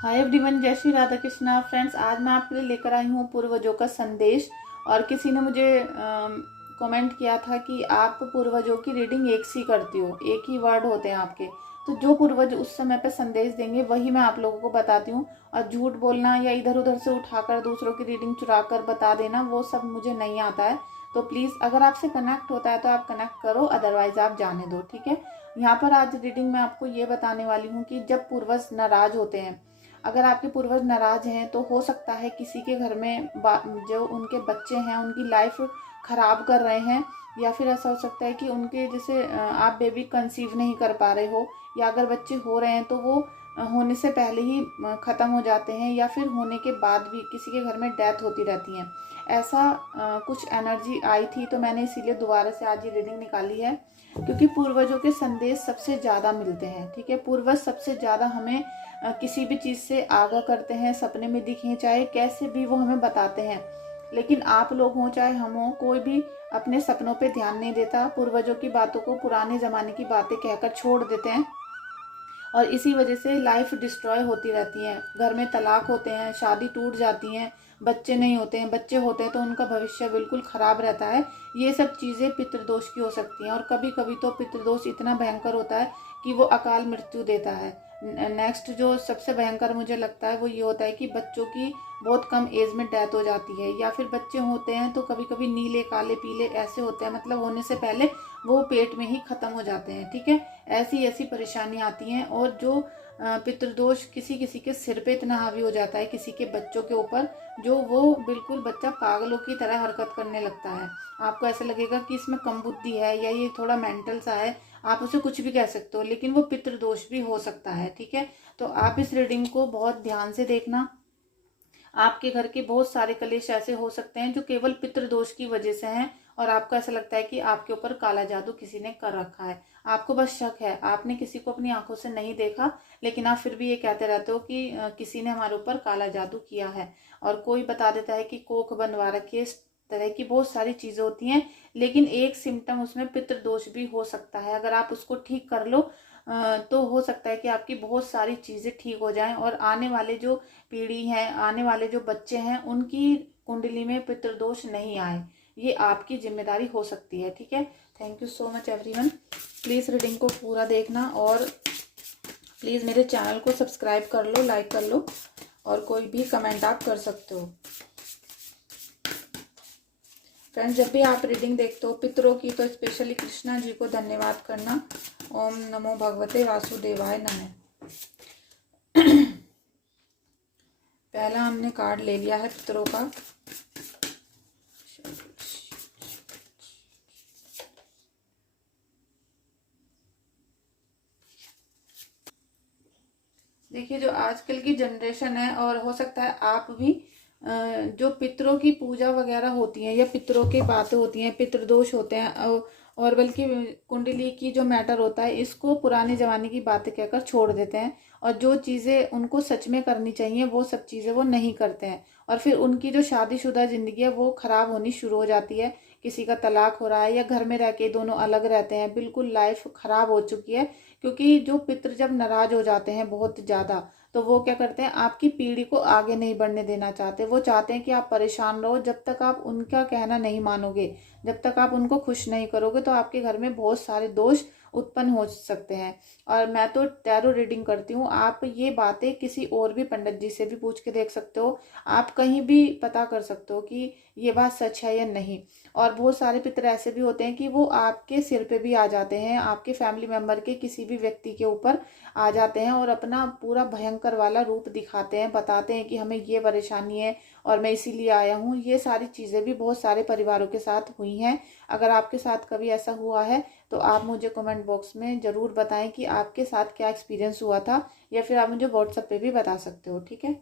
Hi everyone, जय Shri Radha Krishna. Friends, आज मैं आपके लिए लेकर आई हूँ पूर्वजों का संदेश। और किसी ने मुझे कमेंट किया था कि आप पूर्वजों की रीडिंग एक सी करती हो, एक ही वर्ड होते हैं आपके। तो जो पूर्वज उस समय पे संदेश देंगे वही मैं आप लोगों को बताती हूँ। और झूठ बोलना या इधर उधर से उठाकर दूसरों की रीडिंग चुरा कर बता देना, वो सब मुझे नहीं आता है। तो प्लीज़, अगर आपसे कनेक्ट होता है तो आप कनेक्ट करो, अदरवाइज आप जाने दो, ठीक है। यहाँ पर आज रीडिंग में आपको ये बताने वाली हूँ कि जब पूर्वज नाराज होते हैं, अगर आपके पूर्वज नाराज हैं तो हो सकता है किसी के घर में जो उनके बच्चे हैं उनकी लाइफ खराब कर रहे हैं। या फिर ऐसा हो सकता है कि उनके जैसे आप बेबी कंसीव नहीं कर पा रहे हो, या अगर बच्चे हो रहे हैं तो वो होने से पहले ही ख़त्म हो जाते हैं, या फिर होने के बाद भी किसी के घर में डेथ होती रहती है। ऐसा कुछ एनर्जी आई थी, तो मैंने इसीलिए दोबारा से आज ये रीडिंग निकाली है। क्योंकि पूर्वजों के संदेश सबसे ज़्यादा मिलते हैं, ठीक है। पूर्वज सबसे ज़्यादा हमें किसी भी चीज़ से आगाह करते हैं, सपने में दिखें चाहे कैसे भी वो हमें बताते हैं। लेकिन आप लोग हों चाहे हम हों, कोई भी अपने सपनों पे ध्यान नहीं देता, पूर्वजों की बातों को पुराने ज़माने की बातें कहकर छोड़ देते हैं। और इसी वजह से लाइफ डिस्ट्रॉय होती रहती है। घर में तलाक होते हैं, शादी टूट जाती हैं, बच्चे नहीं होते हैं, बच्चे होते हैं तो उनका भविष्य बिल्कुल ख़राब रहता है। ये सब चीज़ें पितृदोष की हो सकती हैं। और कभी कभी तो पितृदोष इतना भयंकर होता है कि वो अकाल मृत्यु देता है। नेक्स्ट जो सबसे भयंकर मुझे लगता है वो ये होता है कि बच्चों की बहुत कम एज में डेथ हो जाती है। या फिर बच्चे होते हैं तो कभी कभी नीले काले पीले ऐसे होते हैं, मतलब होने से पहले वो पेट में ही ख़त्म हो जाते हैं, ठीक है। ऐसी ऐसी परेशानी आती हैं। और जो पितृदोष किसी किसी के सिर पे इतना हावी हो जाता है, किसी के बच्चों के ऊपर, जो वो बिल्कुल बच्चा पागलों की तरह हरकत करने लगता है। आपको ऐसा लगेगा कि इसमें कम बुद्धि है या ये थोड़ा मेंटल सा है, आप उसे कुछ भी कह सकते हो, लेकिन वो पितृदोष भी हो सकता है, ठीक है। तो आप इस रीडिंग को बहुत ध्यान से देखना। आपके घर के बहुत सारे कलेश ऐसे हो सकते हैं जो केवल पितृदोष की वजह से हैं। और आपको ऐसा लगता है कि आपके ऊपर काला जादू किसी ने कर रखा है। आपको बस शक है, आपने किसी को अपनी आंखों से नहीं देखा, लेकिन आप फिर भी ये कहते रहते हो कि किसी ने हमारे ऊपर काला जादू किया है। और कोई बता देता है कि कोख बनवा रखी है, इस तरह की बहुत सारी चीजें होती हैं। लेकिन एक सिम्टम उसमें पितृदोष भी हो सकता है। अगर आप उसको ठीक कर लो तो हो सकता है कि आपकी बहुत सारी चीजें ठीक हो जाएं। और आने वाले जो पीढ़ी है, आने वाले जो बच्चे हैं, उनकी कुंडली में पितृदोष नहीं आए। ये आपकी जिम्मेदारी हो सकती है, ठीक है। Thank you so much everyone. Please reading को पूरा देखना और प्लीज़ मेरे चैनल को सब्सक्राइब कर लो, लाइक कर लो, और कोई भी कमेंट आप कर सकते हो। फ्रेंड्स, जब भी आप रीडिंग देखते हो पितरों की, तो स्पेशली कृष्णा जी को धन्यवाद करना। ओम नमो भगवते वासुदेवाय नमः। पहला हमने कार्ड ले लिया है पितरों का। देखिए, जो आजकल की जनरेशन है, और हो सकता है आप भी, जो पितरों की पूजा वगैरह होती है या पितरों की बातें होती हैं, पितृदोष होते हैं, और बल्कि कुंडली की जो मैटर होता है, इसको पुराने ज़माने की बातें कहकर छोड़ देते हैं। और जो चीज़ें उनको सच में करनी चाहिए वो सब चीज़ें वो नहीं करते हैं। और फिर उनकी जो शादीशुदा ज़िंदगी है वो ख़राब होनी शुरू हो जाती है। किसी का तलाक हो रहा है या घर में रह के दोनों अलग रहते हैं, बिल्कुल लाइफ ख़राब हो चुकी है। क्योंकि जो पितृ जब नाराज हो जाते हैं बहुत ज़्यादा, तो वो क्या करते हैं, आपकी पीढ़ी को आगे नहीं बढ़ने देना चाहते। वो चाहते हैं कि आप परेशान रहो। जब तक आप उनका कहना नहीं मानोगे, जब तक आप उनको खुश नहीं करोगे, तो आपके घर में बहुत सारे दोष उत्पन्न हो सकते हैं। और मैं तो टैरो रीडिंग करती हूँ। आप ये बातें किसी और भी पंडित जी से भी पूछ के देख सकते हो। आप कहीं भी पता कर सकते हो कि ये बात सच है या नहीं। और बहुत सारे पितर ऐसे भी होते हैं कि वो आपके सिर पे भी आ जाते हैं, आपके फैमिली मेंबर के किसी भी व्यक्ति के ऊपर आ जाते हैं और अपना पूरा भयंकर वाला रूप दिखाते हैं, बताते हैं कि हमें ये परेशानी है और मैं इसीलिए आया हूँ। ये सारी चीज़ें भी बहुत सारे परिवारों के साथ हुई हैं। अगर आपके साथ कभी ऐसा हुआ है तो आप मुझे कमेंट बॉक्स में ज़रूर बताएं कि आपके साथ क्या एक्सपीरियंस हुआ था, या फिर आप मुझे व्हाट्सएप पे भी बता सकते हो, ठीक है।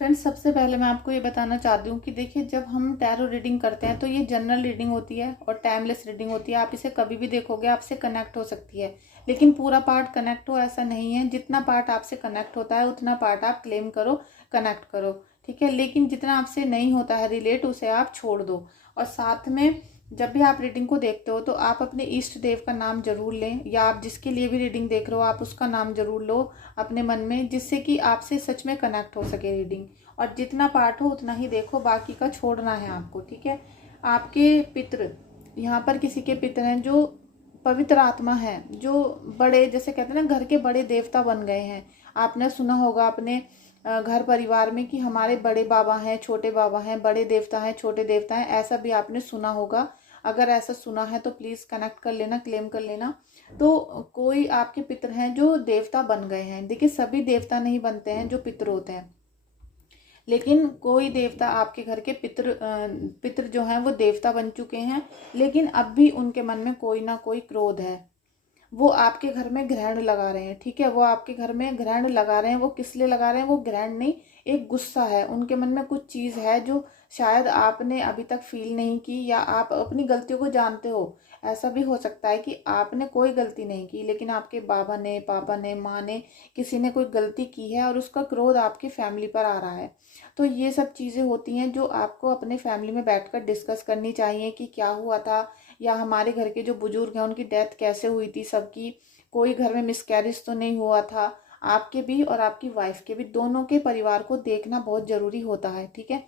फ्रेंड्स, सबसे पहले मैं आपको ये बताना चाहती हूँ कि देखिए, जब हम टैरो रीडिंग करते हैं तो ये जनरल रीडिंग होती है और टाइमलेस रीडिंग होती है। आप इसे कभी भी देखोगे, आपसे कनेक्ट हो सकती है, लेकिन पूरा पार्ट कनेक्ट हो ऐसा नहीं है। जितना पार्ट आपसे कनेक्ट होता है उतना पार्ट आप क्लेम करो, कनेक्ट करो, ठीक है। लेकिन जितना आपसे नहीं होता है रिलेट, उसे आप छोड़ दो। और साथ में जब भी आप रीडिंग को देखते हो तो आप अपने इष्ट देव का नाम जरूर लें, या आप जिसके लिए भी रीडिंग देख रहे हो आप उसका नाम जरूर लो अपने मन में, जिससे कि आपसे सच में कनेक्ट हो सके रीडिंग। और जितना पार्ट हो उतना ही देखो, बाकी का छोड़ना है आपको, ठीक है। आपके पितृ, यहाँ पर किसी के पितृ हैं जो पवित्र आत्मा है, जो बड़े, जैसे कहते हैं ना, घर के बड़े देवता बन गए हैं। आपने सुना होगा अपने घर परिवार में कि हमारे बड़े बाबा हैं, छोटे बाबा हैं, बड़े देवता हैं, छोटे देवता हैं, ऐसा भी आपने सुना होगा। अगर ऐसा सुना है तो प्लीज कनेक्ट कर लेना, क्लेम कर लेना। तो कोई आपके पितृ हैं जो देवता बन गए हैं। देखिए, सभी देवता नहीं बनते हैं जो पितृ होते हैं, लेकिन कोई देवता आपके घर के पितृ जो हैं वो देवता बन चुके हैं, लेकिन अब भी उनके मन में कोई ना कोई क्रोध है। वो आपके घर में ग्रहण लगा रहे हैं, ठीक है। वो आपके घर में ग्रहण लगा रहे हैं। वो किस लिए लगा रहे हैं? वो ग्रहण नहीं, एक गुस्सा है उनके मन में। कुछ चीज़ है जो शायद आपने अभी तक फील नहीं की, या आप अपनी गलतियों को जानते हो। ऐसा भी हो सकता है कि आपने कोई गलती नहीं की, लेकिन आपके बाबा ने, पापा ने, माँ ने, किसी ने कोई गलती की है और उसका क्रोध आपकी फैमिली पर आ रहा है। तो ये सब चीज़ें होती हैं जो आपको अपने फैमिली में बैठकर डिस्कस करनी चाहिए कि क्या हुआ था, या हमारे घर के जो बुजुर्ग हैं उनकी डेथ कैसे हुई थी सबकी, कोई घर में मिसकैरेज तो नहीं हुआ था। आपके भी और आपकी वाइफ के भी, दोनों के परिवार को देखना बहुत ज़रूरी होता है, ठीक है।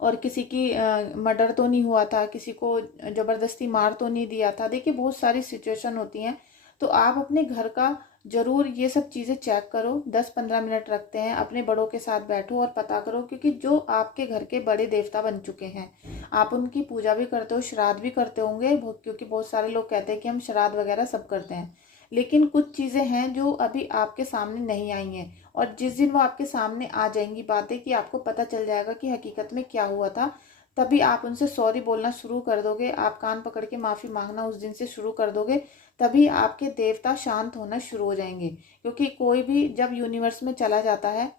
और किसी की मर्डर तो नहीं हुआ था, किसी को ज़बरदस्ती मार तो नहीं दिया था। देखिए, बहुत सारी सिचुएशन होती हैं। तो आप अपने घर का जरूर ये सब चीज़ें चेक करो। 10-15 मिनट रखते हैं, अपने बड़ों के साथ बैठो और पता करो, क्योंकि जो आपके घर के बड़े देवता बन चुके हैं, आप उनकी पूजा भी करते हो, श्राद्ध भी करते होंगे, क्योंकि बहुत सारे लोग कहते हैं कि हम श्राद्ध वगैरह सब करते हैं। लेकिन कुछ चीज़ें हैं जो अभी आपके सामने नहीं आई हैं, और जिस दिन वो आपके सामने आ जाएंगी बातें, कि आपको पता चल जाएगा कि हकीकत में क्या हुआ था, तभी आप उनसे सॉरी बोलना शुरू कर दोगे। आप कान पकड़ के माफ़ी मांगना उस दिन से शुरू कर दोगे, तभी आपके देवता शांत होना शुरू हो जाएंगे। क्योंकि कोई भी जब यूनिवर्स में चला जाता है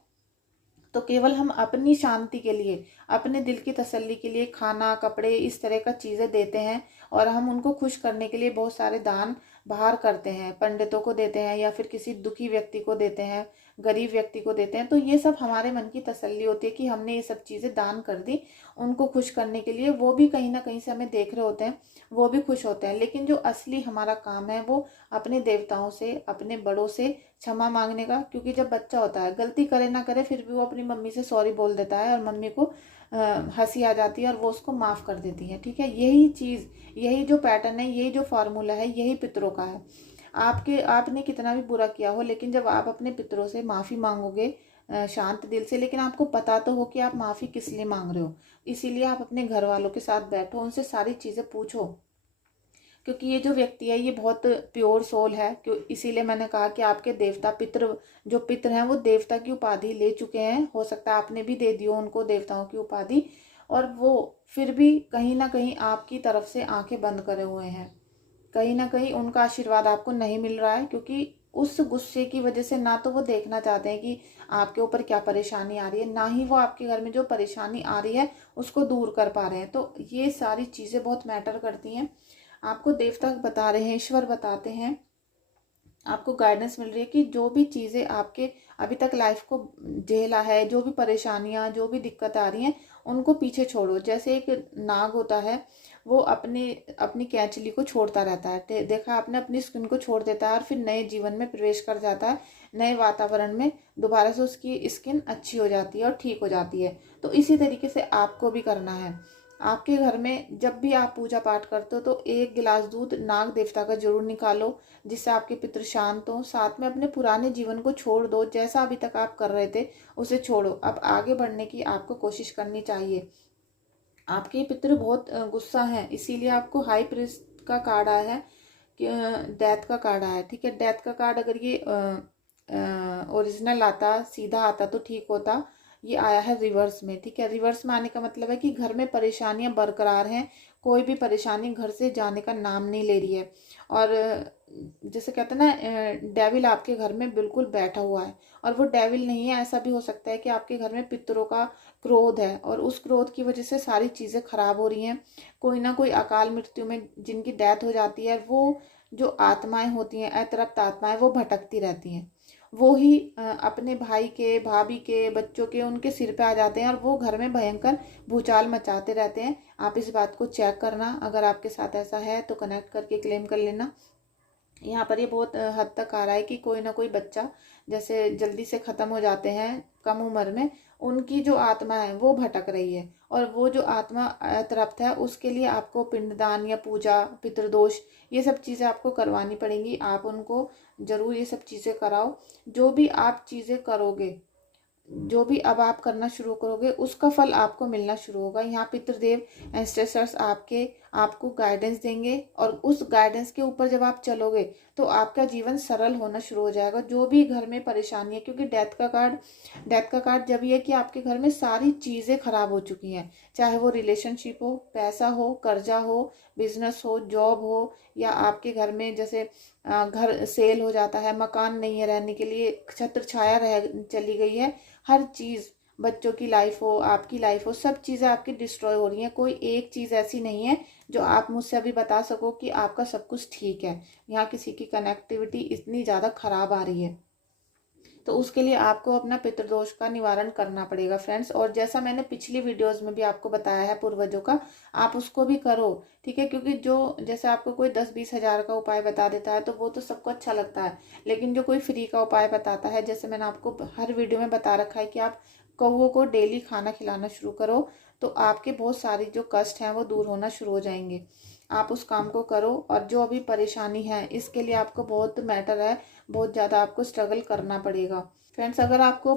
तो केवल हम अपनी शांति के लिए, अपने दिल की तसल्ली के लिए खाना, कपड़े, इस तरह का चीज़ें देते हैं, और हम उनको खुश करने के लिए बहुत सारे दान बाहर करते हैं, पंडितों को देते हैं, या फिर किसी दुखी व्यक्ति को देते हैं, गरीब व्यक्ति को देते हैं। तो ये सब हमारे मन की तसल्ली होती है कि हमने ये सब चीज़ें दान कर दी उनको खुश करने के लिए। वो भी कहीं ना कहीं से हमें देख रहे होते हैं, वो भी खुश होते हैं। लेकिन जो असली हमारा काम है वो अपने देवताओं से, अपने बड़ों से क्षमा मांगने का। क्योंकि जब बच्चा होता है, गलती करे ना करे, फिर भी वो अपनी मम्मी से सॉरी बोल देता है, और मम्मी को हंसी आ जाती है और वो उसको माफ़ कर देती है, ठीक है। यही चीज़, यही जो पैटर्न है, यही जो फार्मूला है, यही पितरों का है। आपने कितना भी बुरा किया हो, लेकिन जब आप अपने पितरों से माफ़ी मांगोगे शांत दिल से, लेकिन आपको पता तो हो कि आप माफ़ी किस लिए मांग रहे हो, इसीलिए आप अपने घर वालों के साथ बैठो, उनसे सारी चीज़ें पूछो। क्योंकि ये जो व्यक्ति है ये बहुत प्योर सोल है, क्यों, इसीलिए मैंने कहा कि आपके देवता पितृ, जो पितृ हैं वो देवता की उपाधि ले चुके हैं। हो सकता है आपने भी दे दी हो उनको देवताओं की उपाधि, और वो फिर भी कहीं ना कहीं आपकी तरफ से आंखें बंद करे हुए हैं। कहीं ना कहीं उनका आशीर्वाद आपको नहीं मिल रहा है, क्योंकि उस गुस्से की वजह से ना तो वो देखना चाहते हैं कि आपके ऊपर क्या परेशानी आ रही है, ना ही वो आपके घर में जो परेशानी आ रही है उसको दूर कर पा रहे हैं। तो ये सारी चीज़ें बहुत मैटर करती हैं। आपको देवता बता रहे हैं, ईश्वर बताते हैं, आपको गाइडेंस मिल रही है कि जो भी चीज़ें आपके अभी तक लाइफ को झेला है, जो भी परेशानियां, जो भी दिक्कत आ रही हैं, उनको पीछे छोड़ो। जैसे एक नाग होता है, वो अपने अपनी कैंचली को छोड़ता रहता है, देखा आपने, अपनी स्किन को छोड़ देता है और फिर नए जीवन में प्रवेश कर जाता है, नए वातावरण में दोबारा से उसकी स्किन अच्छी हो जाती है और ठीक हो जाती है। तो इसी तरीके से आपको भी करना है। आपके घर में जब भी आप पूजा पाठ करते हो तो 1 गिलास दूध नाग देवता का जरूर निकालो, जिससे आपके पितृ शांत हो। साथ में अपने पुराने जीवन को छोड़ दो, जैसा अभी तक आप कर रहे थे उसे छोड़ो। अब आगे बढ़ने की आपको कोशिश करनी चाहिए। आपके पितृ बहुत गुस्सा हैं, इसीलिए आपको हाई प्रीस्ट का कार्ड आया है, कि डेथ का कार्ड आया है, ठीक है। डेथ का कार्ड अगर ये ओरिजिनल आता, सीधा आता तो ठीक होता। ये आया है रिवर्स में, ठीक है। रिवर्स में आने का मतलब है कि घर में परेशानियां बरकरार हैं, कोई भी परेशानी घर से जाने का नाम नहीं ले रही है। और जैसे कहते हैं ना डेविल आपके घर में बिल्कुल बैठा हुआ है, और वो डेविल नहीं है, ऐसा भी हो सकता है कि आपके घर में पितरों का क्रोध है और उस क्रोध की वजह से सारी चीज़ें खराब हो रही हैं। कोई ना कोई अकाल मृत्यु में जिनकी डेथ हो जाती है, वो जो आत्माएं होती हैं, अतृप्त आत्माएं, वो भटकती रहती हैं। वो ही अपने भाई के, भाभी के, बच्चों के, उनके सिर पे आ जाते हैं और वो घर में भयंकर भूचाल मचाते रहते हैं। आप इस बात को चेक करना, अगर आपके साथ ऐसा है तो कनेक्ट करके क्लेम कर लेना। यहाँ पर ये बहुत हद तक आ रहा है कि कोई ना कोई बच्चा जैसे जल्दी से ख़त्म हो जाते हैं कम उम्र में, उनकी जो आत्मा है वो भटक रही है, और वो जो आत्मा तृप्त है उसके लिए आपको पिंडदान या पूजा, पितृदोष, ये सब चीज़ें आपको करवानी पड़ेंगी। आप उनको ज़रूर ये सब चीज़ें कराओ। जो भी आप चीज़ें करोगे, जो भी अब आप करना शुरू करोगे, उसका फल आपको मिलना शुरू होगा। यहाँ पितृदेव, एंसेस्टर्स आपको गाइडेंस देंगे, और उस गाइडेंस के ऊपर जब आप चलोगे तो आपका जीवन सरल होना शुरू हो जाएगा। जो भी घर में परेशानी है, क्योंकि डेथ का कार्ड जब ये कि आपके घर में सारी चीज़ें खराब हो चुकी हैं, चाहे वो रिलेशनशिप हो, पैसा हो, कर्जा हो, बिजनेस हो, जॉब हो, या आपके घर में जैसे घर सेल हो जाता है, मकान नहीं है रहने के लिए, छत्र छाया रह चली गई है, हर चीज़, बच्चों की लाइफ हो, आपकी लाइफ हो, सब चीज़ें आपकी डिस्ट्रॉय हो रही हैं। कोई एक चीज़ ऐसी नहीं है जो आप मुझसे अभी बता सको कि आपका सब कुछ ठीक है। यहाँ किसी की कनेक्टिविटी इतनी ज़्यादा खराब आ रही है, तो उसके लिए आपको अपना पितृदोष का निवारण करना पड़ेगा फ्रेंड्स। और जैसा मैंने पिछली वीडियोस में भी आपको बताया है पूर्वजों का, आप उसको भी करो, ठीक है। क्योंकि जो जैसे आपको कोई 10-20 हज़ार का उपाय बता देता है तो वो तो सबको अच्छा लगता है, लेकिन जो कोई फ्री का उपाय बताता है, जैसे मैंने आपको हर वीडियो में बता रखा है कि आप कौवों को डेली खाना खिलाना शुरू करो, तो आपके बहुत सारी जो कष्ट हैं वो दूर होना शुरू हो जाएंगे। आप उस काम को करो, और जो अभी परेशानी है इसके लिए आपको बहुत मैटर है, बहुत ज़्यादा आपको स्ट्रगल करना पड़ेगा। फ्रेंड्स, अगर आपको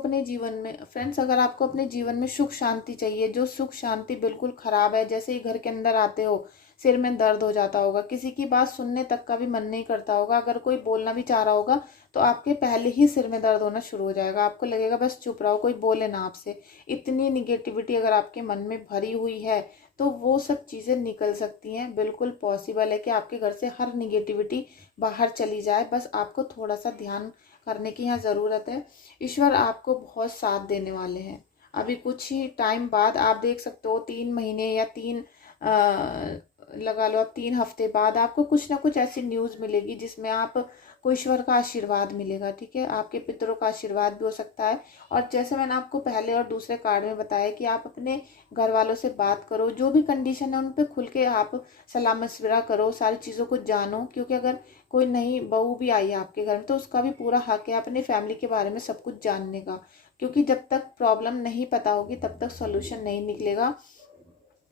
अपने जीवन में सुख शांति चाहिए, जो सुख शांति बिल्कुल खराब है, जैसे ही घर के अंदर आते हो सिर में दर्द हो जाता होगा, किसी की बात सुनने तक का भी मन नहीं करता होगा, अगर कोई बोलना भी चाह रहा होगा तो आपके पहले ही सिर में दर्द होना शुरू हो जाएगा, आपको लगेगा बस चुप रहो, कोई बोले ना आपसे। इतनी निगेटिविटी अगर आपके मन में भरी हुई है तो वो सब चीज़ें निकल सकती हैं। बिल्कुल पॉसिबल है कि आपके घर से हर निगेटिविटी बाहर चली जाए, बस आपको थोड़ा सा ध्यान करने की यहाँ ज़रूरत है। ईश्वर आपको बहुत साथ देने वाले हैं। अभी कुछ ही टाइम बाद आप देख सकते हो, 3 महीने या लगा लो आप 3 हफ्ते बाद आपको कुछ ना कुछ ऐसी न्यूज़ मिलेगी जिसमें आपको ईश्वर का आशीर्वाद मिलेगा, ठीक है। आपके पितरों का आशीर्वाद भी हो सकता है। और जैसे मैंने आपको पहले और दूसरे कार्ड में बताया कि आप अपने घर वालों से बात करो, जो भी कंडीशन है उन पे खुल के आप सलाह मशविरा करो, सारी चीज़ों को जानो। क्योंकि अगर कोई नई बहू भी आई है आपके घर में तो उसका भी पूरा हक है अपनी फैमिली के बारे में सब कुछ जानने का, क्योंकि जब तक प्रॉब्लम नहीं पता होगी तब तक सॉल्यूशन नहीं निकलेगा।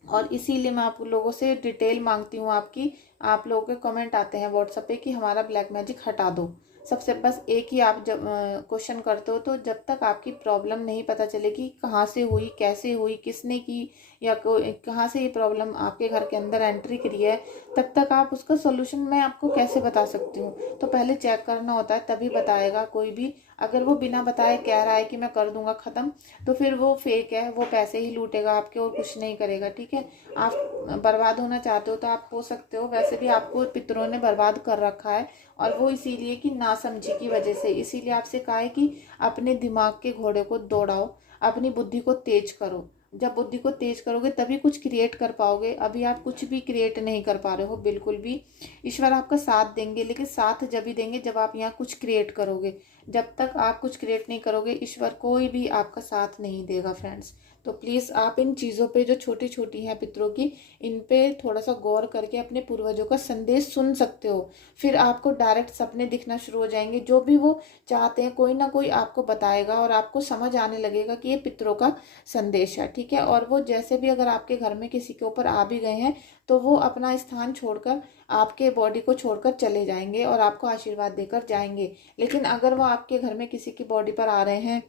और इसीलिए मैं आप लोगों से डिटेल मांगती हूँ आपकी। आप लोगों के कमेंट आते हैं व्हाट्सएप पे कि हमारा ब्लैक मैजिक हटा दो। सबसे बस एक ही आप जब क्वेश्चन करते हो, तो जब तक आपकी प्रॉब्लम नहीं पता चलेगी कहाँ से हुई, कैसे हुई, किसने की, या कहाँ से ये प्रॉब्लम आपके घर के अंदर एंट्री करी है, तब तक आप उसका सोल्यूशन मैं आपको कैसे बता सकती हूँ। तो पहले चेक करना होता है, तभी बताएगा कोई भी। अगर वो बिना बताए कह रहा है कि मैं कर दूंगा ख़त्म, तो फिर वो फेक है, वो पैसे ही लूटेगा आपके और कुछ नहीं करेगा, ठीक है। आप बर्बाद होना चाहते हो तो आप हो सकते हो, वैसे भी आपको पितरों ने बर्बाद कर रखा है, और वो इसीलिए कि नासमझी की वजह से। इसीलिए आपसे कहा है कि अपने दिमाग के घोड़े को दौड़ाओ, अपनी बुद्धि को तेज करो। जब बुद्धि को तेज करोगे तभी कुछ क्रिएट कर पाओगे। अभी आप कुछ भी क्रिएट नहीं कर पा रहे हो बिल्कुल भी। ईश्वर आपका साथ देंगे, लेकिन साथ जब भी देंगे जब आप यहाँ कुछ क्रिएट करोगे। जब तक आप कुछ क्रिएट नहीं करोगे ईश्वर कोई भी आपका साथ नहीं देगा फ्रेंड्स। तो प्लीज़ आप इन चीज़ों पे जो छोटी छोटी हैं पितरों की, इन पे थोड़ा सा गौर करके अपने पूर्वजों का संदेश सुन सकते हो। फिर आपको डायरेक्ट सपने दिखना शुरू हो जाएंगे, जो भी वो चाहते हैं कोई ना कोई आपको बताएगा, और आपको समझ आने लगेगा कि ये पितरों का संदेश है, ठीक है। और वो जैसे भी अगर आपके घर में किसी के ऊपर आ भी गए हैं तो वो अपना स्थान छोड़कर, आपके बॉडी को छोड़कर चले जाएंगे और आपको आशीर्वाद देकर जाएंगे। लेकिन अगर वो आपके घर में किसी की बॉडी पर आ रहे हैं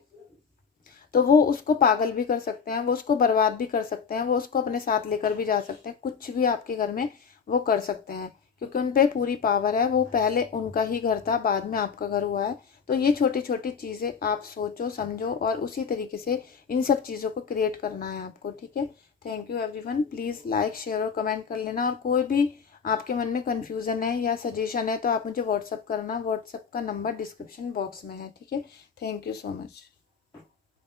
तो वो उसको पागल भी कर सकते हैं, वो उसको बर्बाद भी कर सकते हैं, वो उसको अपने साथ लेकर भी जा सकते हैं, कुछ भी आपके घर में वो कर सकते हैं, क्योंकि उन पे पूरी पावर है। वो पहले उनका ही घर था, बाद में आपका घर हुआ है। तो ये छोटी छोटी चीज़ें आप सोचो समझो, और उसी तरीके से इन सब चीज़ों को क्रिएट करना है आपको, ठीक है। Thank you everyone. Please like share और कमेंट कर लेना, और कोई भी आपके मन में कन्फ्यूज़न है या सजेशन है तो आप मुझे व्हाट्सअप करना। व्हाट्सअप का नंबर डिस्क्रिप्शन बॉक्स में है, ठीक है। Thank you so much.